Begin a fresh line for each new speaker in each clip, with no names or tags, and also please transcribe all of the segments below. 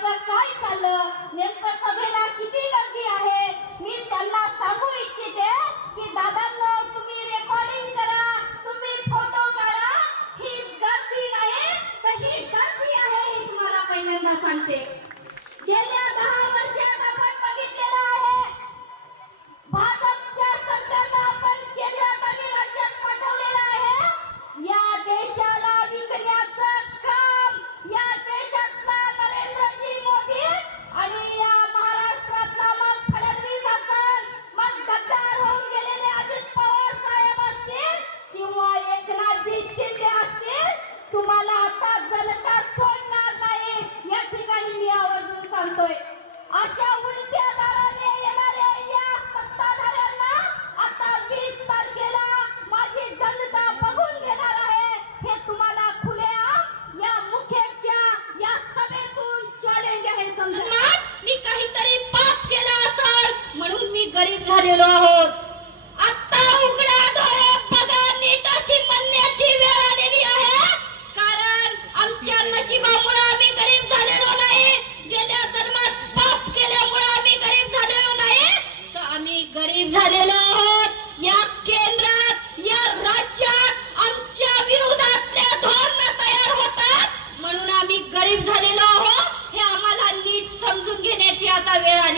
दिवस काय चाललं? नेमकं सभेला किती गर्दी आहे? मी त्यांना सांगू इच्छिते की दादांनो तुम्ही रेकॉर्डिंग करा तुम्ही फोटो काढा. ही गर्दी नाही तर ही गर्दी आहे हे तुम्हाला पहिल्यांदा सांगते. गेल्या दहा घालतोय. अशा उलट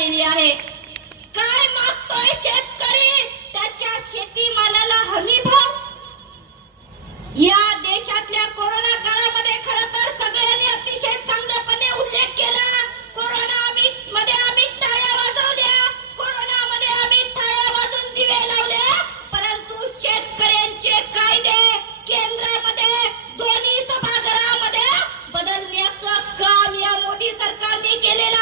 झालेली आहे. काय मागतोय शेतकरी? त्याच्या शेती मालाला हमी भाव? या देशातल्या कोरोना काळामध्ये खर तर सगळ्यांनी अतिशय चांगल्यापणे उल्लेख केला. कोरोना आम्ही मध्ये आम्ही टाळ्या वाजवल्या. कोरोना मध्ये आम्ही टाळ्या वाजून दिवे लावले. परंतु शेतकऱ्यांचे कायदे केंद्रामध्ये दोन्ही सभागृहामध्ये बदलण्याचं काम या मोदी सरकारने केलेलं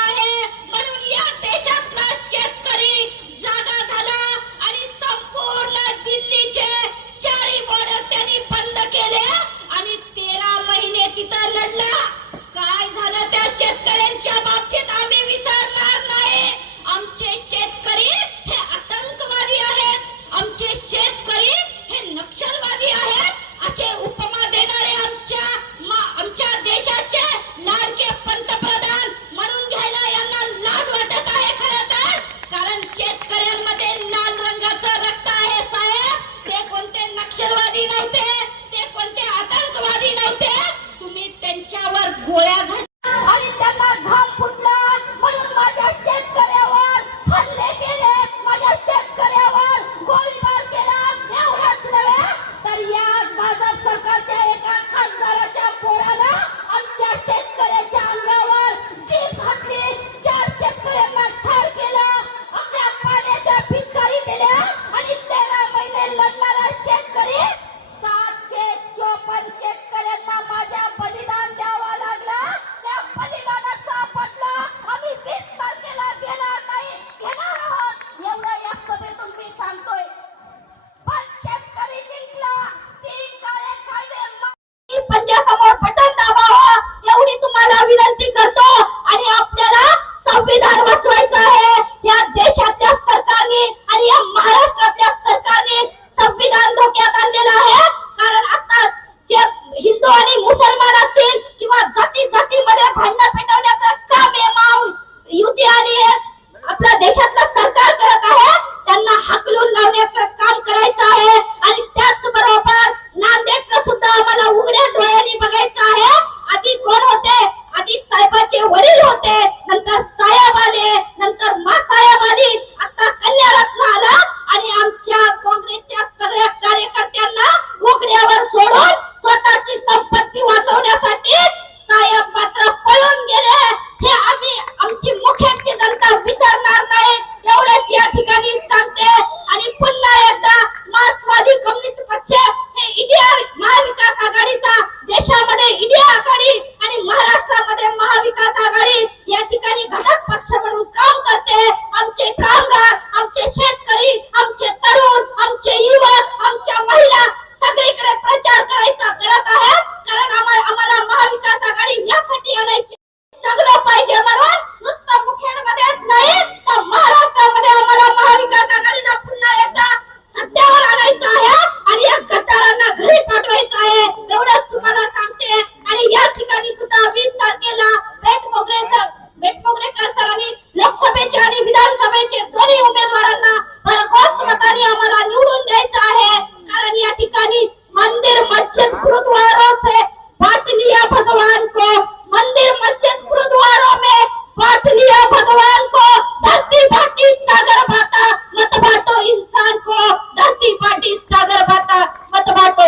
भारतीय महाविकास आघाडी या ठिकाणी घटक पक्ष म्हणून काम करते. आमचे कामगार आमचे शेतकरी आमचे तरुण आमचे युवक आमच्या महिला सगळीकडे प्रचार करायचा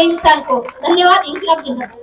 इंसान को धन्यवाद. इन्कलाब जिंदाबाद